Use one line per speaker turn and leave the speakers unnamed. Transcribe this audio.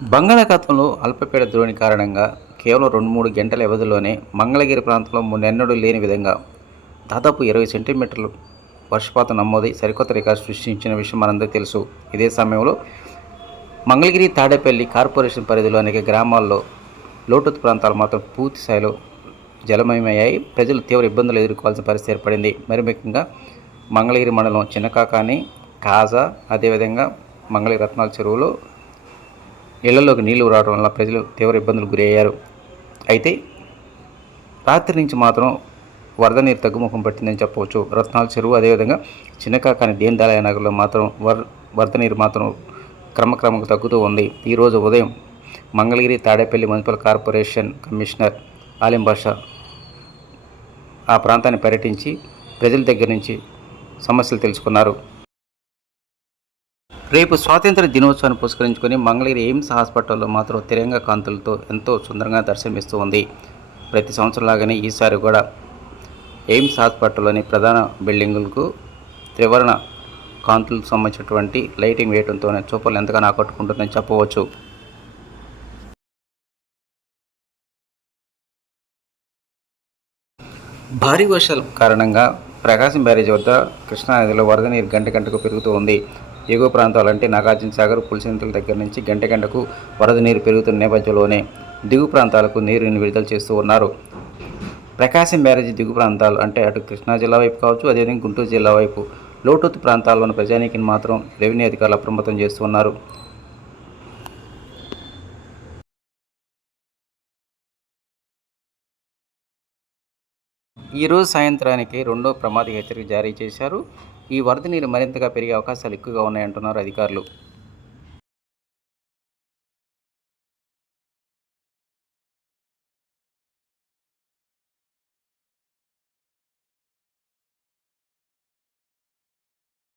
బంగాళాఖాతంలో అల్పపీడ ద్రోణి కారణంగా కేవలం రెండు మూడు గంటల వ్యవధిలోనే మంగళగిరి ప్రాంతంలో మున్నెన్నడూ లేని విధంగా దాదాపు ఇరవై సెంటీమీటర్లు వర్షపాతం నమోదై సరికొత్త రికార్డు సృష్టించిన విషయం మనందరికీ తెలుసు. ఇదే సమయంలో మంగళగిరి తాడేపల్లి కార్పొరేషన్ పరిధిలో అనేక గ్రామాల్లో లోటుత్ ప్రాంతాలు మాత్రం పూర్తి స్థాయిలో జలమయమయ్యాయి. ప్రజలు తీవ్ర ఇబ్బందులు ఎదుర్కోవాల్సిన పరిస్థితి ఏర్పడింది. మరి ముఖ్యంగా మంగళగిరి మండలం చిన్నకాకాని కాజా అదేవిధంగా మంగళగిరి రత్నాల చెరువులో ఇళ్ళలోకి నీళ్ళు రావడం వల్ల ప్రజలు తీవ్ర ఇబ్బందులకు గురయ్యారు. అయితే రాత్రి నుంచి మాత్రం వరద నీరు తగ్గుముఖం పట్టిందని చెప్పవచ్చు. రత్నాల చెరువు అదేవిధంగా చిన్నకాకాని దీనదయాళ నగర్లో మాత్రం వర్ వరద నీరు మాత్రం క్రమక్రమంగా తగ్గుతూ ఉంది. ఈరోజు ఉదయం Mangalagiri Tadepalli municipal corporation commissioner Alim Basha ఆ ప్రాంతాన్ని పర్యటించి ప్రజల దగ్గర నుంచి సమస్యలు తెలుసుకున్నారు. రేపు స్వాతంత్ర దినోత్సవాన్ని పురస్కరించుకొని మంగళగిరి ఎయిమ్స్ హాస్పిటల్లో మాత్రం తిరంగ కాంతులతో ఎంతో సుందరంగా దర్శనమిస్తూ ఉంది. ప్రతి సంవత్సరం లాగానే ఈసారి కూడా ఎయిమ్స్ హాస్పిటల్లోని ప్రధాన బిల్డింగులకు త్రివర్ణ కాంతులకు సంబంధించినటువంటి లైటింగ్ వేయడంతో చూపలు ఎంతగానో ఆకట్టుకుంటుందని చెప్పవచ్చు. భారీ వర్షాల కారణంగా ప్రకాశం బ్యారేజ్ వద్ద కృష్ణానదిలో వరద నీరు గంట గంటకు పెరుగుతూ ఉంది. ఎగువ ప్రాంతాలంటే నాగార్జున సాగర్ పులిసింతల దగ్గర నుంచి గంట గంటకు వరద నీరు పెరుగుతున్న నేపథ్యంలోనే దిగు ప్రాంతాలకు నీరుని విడుదల చేస్తూ ఉన్నారు. ప్రకాశం బ్యారేజీ దిగు ప్రాంతాలు అంటే అటు కృష్ణా జిల్లా వైపు కావచ్చు అదేవిధంగా గుంటూరు జిల్లా వైపు. లోటూత్ ప్రాంతాల్లోని ప్రజానీకిని మాత్రం రెవెన్యూ అధికారులు అప్రమత్తం చేస్తున్నారు ఈరోజు సాయంత్రానికి రెండో ప్రమాద హెచ్చరిక జారీ చేశారు. ఈ వరద నీరు మరింతగా పెరిగే అవకాశాలు ఎక్కువగా ఉన్నాయంటున్నారు అధికారులు.